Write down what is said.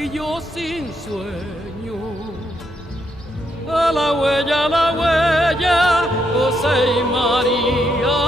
y yo sin sueño. A la huella, José y María.